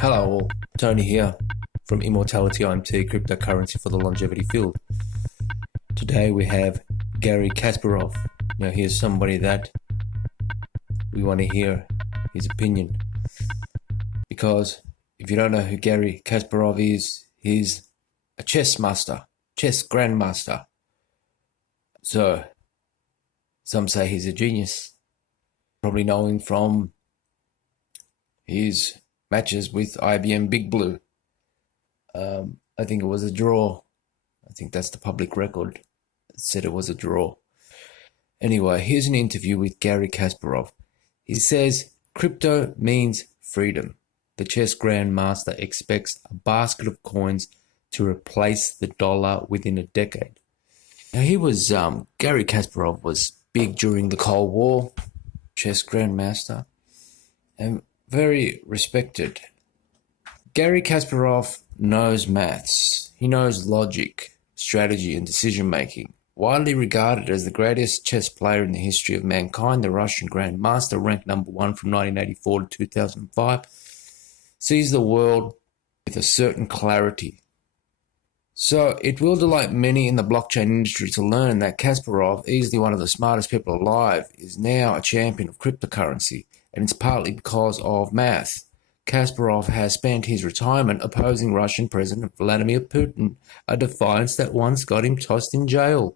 Hello all, Tony here from Immortality IMT, cryptocurrency for the longevity field. Today we have Garry Kasparov. Now here's somebody that we want to hear his opinion, because if you don't know who Garry Kasparov is, he's a chess master, chess grandmaster. So some say he's a genius. Probably know him from his matches with IBM Big Blue. I think it was a draw. I think that's the public record. It said it was a draw. Anyway, here's an interview with Garry Kasparov. He says, crypto means freedom. The chess grandmaster expects a basket of coins to replace the dollar within a decade. Now Garry Kasparov was big during the Cold War, chess grandmaster, and very respected. Garry Kasparov knows maths. He knows logic, strategy, and decision-making. Widely regarded as the greatest chess player in the history of mankind, the Russian Grandmaster, ranked number 1 from 1984 to 2005, sees the world with a certain clarity. So it will delight many in the blockchain industry to learn that Kasparov, easily one of the smartest people alive, is now a champion of cryptocurrency, and it's partly because of math. Kasparov has spent his retirement opposing Russian President Vladimir Putin, a defiance that once got him tossed in jail.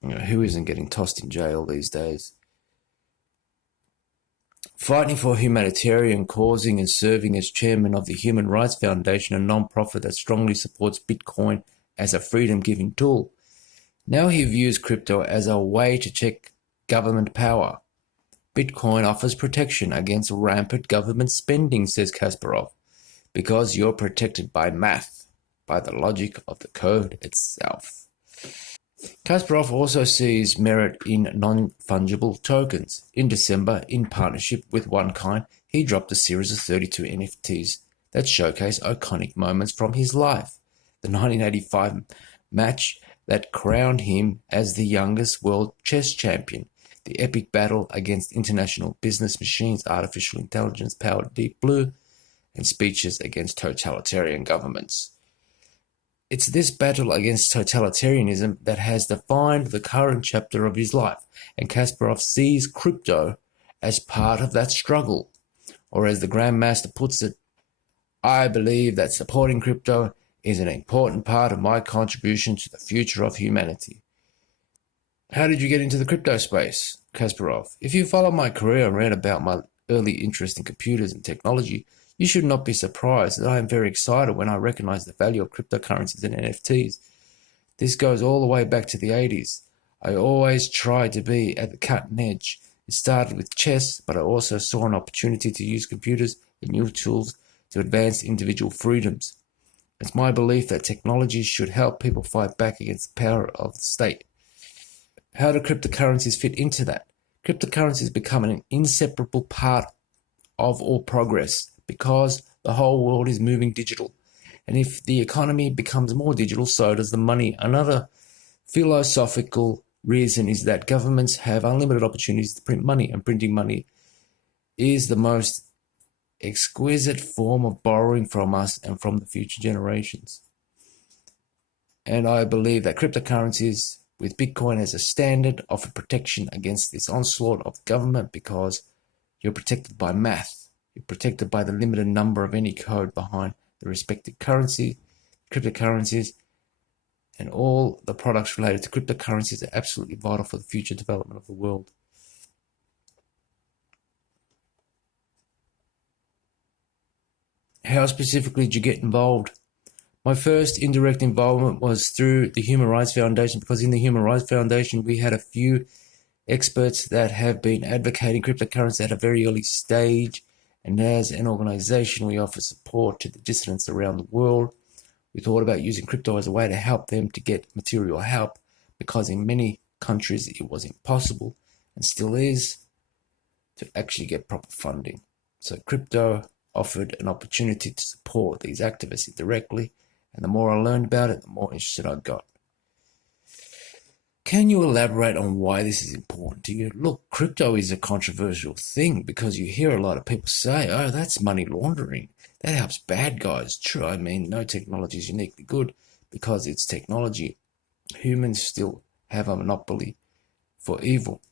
Who isn't getting tossed in jail these days? Fighting for humanitarian causing and serving as chairman of the Human Rights Foundation, a non-profit that strongly supports Bitcoin as a freedom-giving tool. Now he views crypto as a way to check government power. Bitcoin offers protection against rampant government spending, says Kasparov, because you're protected by math, by the logic of the code itself. Kasparov also sees merit in non-fungible tokens. In December, in partnership with OneKind, he dropped a series of 32 NFTs that showcase iconic moments from his life. The 1985 match that crowned him as the youngest world chess champion, the epic battle against international business machines, artificial intelligence-powered Deep Blue, and speeches against totalitarian governments. It's this battle against totalitarianism that has defined the current chapter of his life, and Kasparov sees crypto as part of that struggle. Or as the Grandmaster puts it, I believe that supporting crypto is an important part of my contribution to the future of humanity. How did you get into the crypto space, Kasparov? If you follow my career and read about my early interest in computers and technology, you should not be surprised that I am very excited when I recognize the value of cryptocurrencies and NFTs. This goes all the way back to the 80s. I always tried to be at the cutting edge. It started with chess, but I also saw an opportunity to use computers and new tools to advance individual freedoms. It's my belief that technology should help people fight back against the power of the state. How do cryptocurrencies fit into that? Cryptocurrencies become an inseparable part of all progress because the whole world is moving digital. And if the economy becomes more digital, so does the money. Another philosophical reason is that governments have unlimited opportunities to print money, and printing money is the most exquisite form of borrowing from us and from the future generations. And I believe that cryptocurrencies with Bitcoin as a standard offer protection against this onslaught of government because you're protected by math. You're protected by the limited number of any code behind the respective currency, cryptocurrencies, and all the products related to cryptocurrencies are absolutely vital for the future development of the world. How specifically did you get involved? My first indirect involvement was through the Human Rights Foundation, because in the Human Rights Foundation we had a few experts that have been advocating cryptocurrency at a very early stage, and as an organization we offer support to the dissidents around the world. We thought about using crypto as a way to help them to get material help, because in many countries it was impossible, and still is, to actually get proper funding. So crypto offered an opportunity to support these activists indirectly, and the more I learned about it, the more interested I got. Can you elaborate on why this is important to you? Look, crypto is a controversial thing because you hear a lot of people say, oh, that's money laundering. That helps bad guys. True, I mean, no technology is uniquely good because it's technology. Humans still have a monopoly for evil.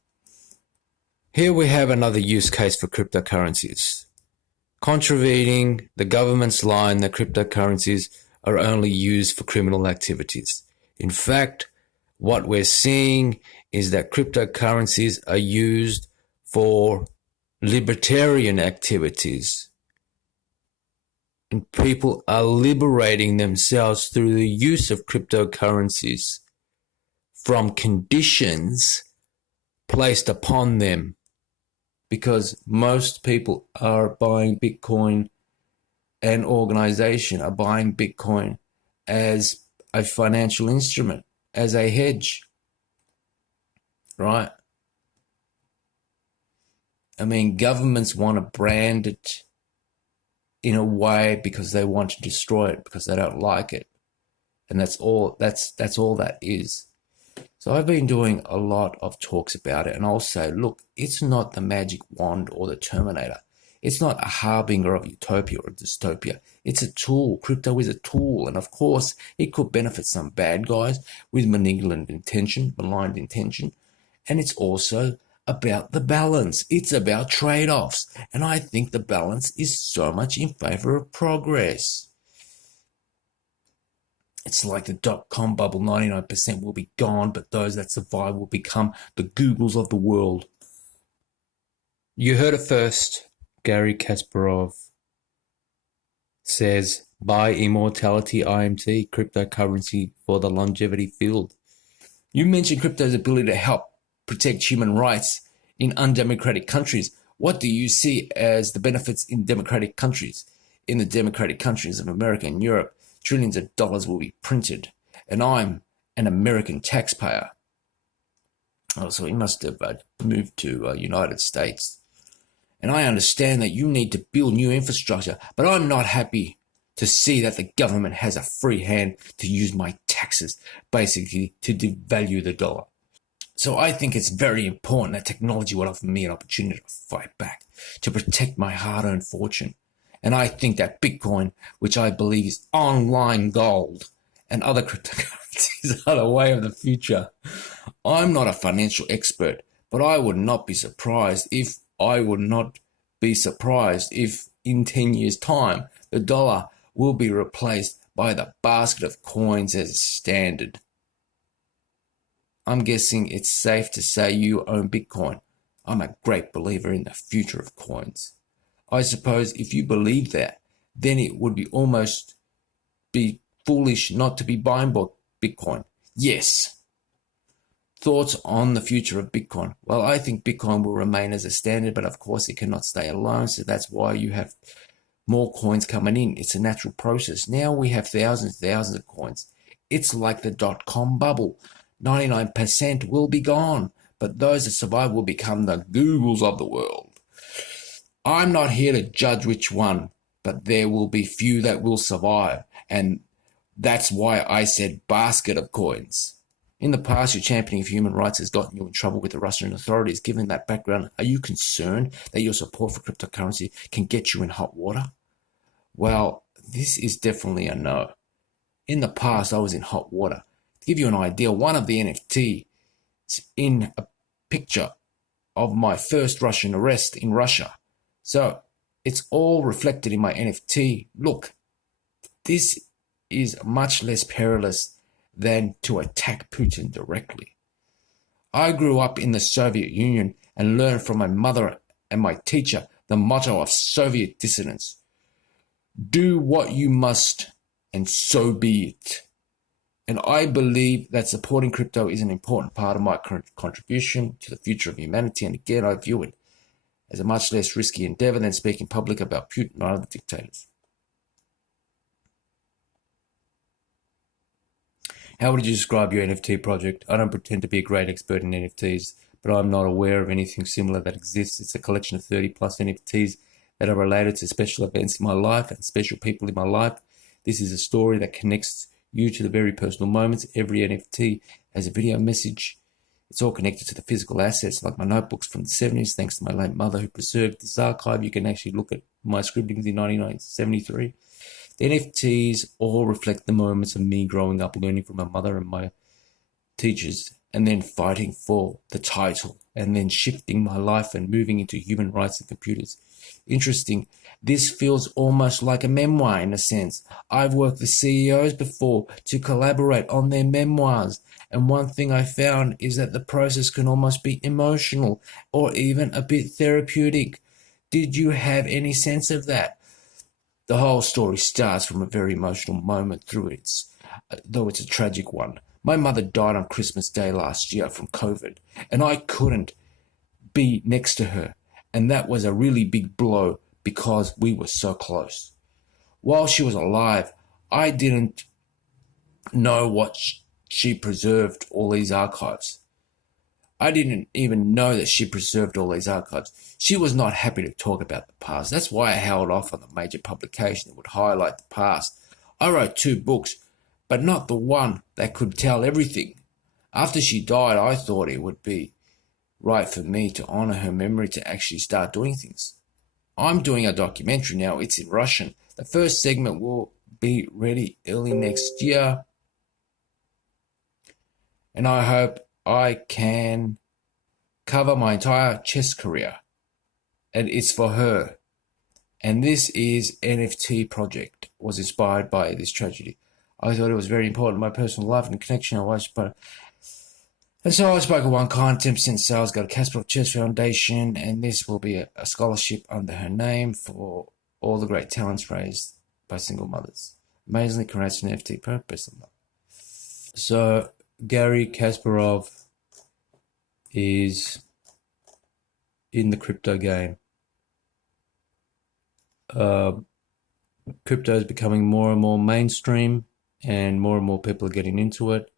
Here we have another use case for cryptocurrencies. Contravening the government's line that cryptocurrencies are only used for criminal activities. In fact, what we're seeing is that cryptocurrencies are used for libertarian activities. And people are liberating themselves through the use of cryptocurrencies from conditions placed upon them. Because most people are buying Bitcoin, an organization are buying Bitcoin as a financial instrument, as a hedge, right? I mean, governments want to brand it in a way because they want to destroy it, because they don't like it. And that's all that is. So I've been doing a lot of talks about it, and I'll say, look, it's not the magic wand or the Terminator. It's not a harbinger of utopia or dystopia. It's a tool. Crypto is a tool, and of course, it could benefit some bad guys with malignant intention, malign intention, and it's also about the balance. It's about trade-offs, and I think the balance is so much in favor of progress. It's like the dot-com bubble, 99% will be gone, but those that survive will become the Googles of the world. You heard it first. Garry Kasparov says, buy Immortality IMT, cryptocurrency for the longevity field. You mentioned crypto's ability to help protect human rights in undemocratic countries. What do you see as the benefits in democratic countries? In the democratic countries of America and Europe, trillions of dollars will be printed, and I'm an American taxpayer. Oh, so he must have moved to United States. And I understand that you need to build new infrastructure, but I'm not happy to see that the government has a free hand to use my taxes, basically to devalue the dollar. So I think it's very important that technology will offer me an opportunity to fight back, to protect my hard-earned fortune. And I think that Bitcoin, which I believe is online gold, and other cryptocurrencies are the way of the future. I'm not a financial expert, but I would not be surprised if in 10 years' time, the dollar will be replaced by the basket of coins as a standard. I'm guessing it's safe to say you own Bitcoin. I'm a great believer in the future of coins. I suppose if you believe that, then it would be almost be foolish not to be buying Bitcoin. Yes. Thoughts on the future of Bitcoin? Well, I think Bitcoin will remain as a standard, but of course it cannot stay alone. So that's why you have more coins coming in. It's a natural process. Now we have thousands of coins. It's like the dot-com bubble. 99% will be gone, but those that survive will become the Googles of the world. I'm not here to judge which one, but there will be few that will survive, and that's why I said basket of coins. In the past, your championing of human rights has gotten you in trouble with the Russian authorities. Given that background, are you concerned that your support for cryptocurrency can get you in hot water? Well, this is definitely a no. In the past, I was in hot water. To give you an idea, one of the NFTs in a picture of my first Russian arrest in Russia. So it's all reflected in my NFT. Look, this is much less perilous than to attack Putin directly. I grew up in the Soviet Union and learned from my mother and my teacher the motto of Soviet dissidents. Do what you must, and so be it. And I believe that supporting crypto is an important part of my contribution to the future of humanity. And again, I view it as a much less risky endeavor than speaking public about Putin or other dictators. How would you describe your NFT project? I don't pretend to be a great expert in NFTs, but I'm not aware of anything similar that exists. It's a collection of 30 plus NFTs that are related to special events in my life and special people in my life. This is a story that connects you to the very personal moments. Every NFT has a video message It's all connected to the physical assets, like my notebooks from the 70s, thanks to my late mother who preserved this archive. You can actually look at my scribblings in 1973. The NFTs all reflect the moments of me growing up, learning from my mother and my teachers, and then fighting for the title, and then shifting my life and moving into human rights and computers. Interesting. This feels almost like a memoir in a sense. I've worked with CEOs before to collaborate on their memoirs, and one thing I found is that the process can almost be emotional or even a bit therapeutic. Did you have any sense of that? The whole story starts from a very emotional moment through it, though it's a tragic one. My mother died on Christmas Day last year from COVID, and I couldn't be next to her, and that was a really big blow because we were so close. While she was alive, I didn't know what she preserved all these archives. I didn't even know that she preserved all these archives. She was not happy to talk about the past. That's why I held off on the major publication that would highlight the past. I wrote 2 books, but not the one that could tell everything. After she died, I thought it would be right for me to honor her memory, to actually start doing things. I'm doing a documentary now. It's in Russian. The first segment will be ready early next year. And I hope I can cover my entire chess career. And it's for her. And this is NFT project was inspired by this tragedy. I thought it was very important in my personal life and connection. And so I spoke at one content since sales, Garry Kasparov Chess Foundation, and this will be a scholarship under her name for all the great talents raised by single mothers. Amazingly creates an NFT purpose. So Garry Kasparov is in the crypto game. Crypto is becoming more and more mainstream, and more people are getting into it,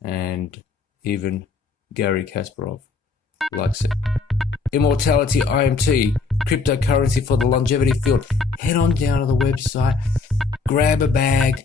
and even Garry Kasparov likes it. Immortality IMT, cryptocurrency for the longevity field. Head on down to the website, grab a bag,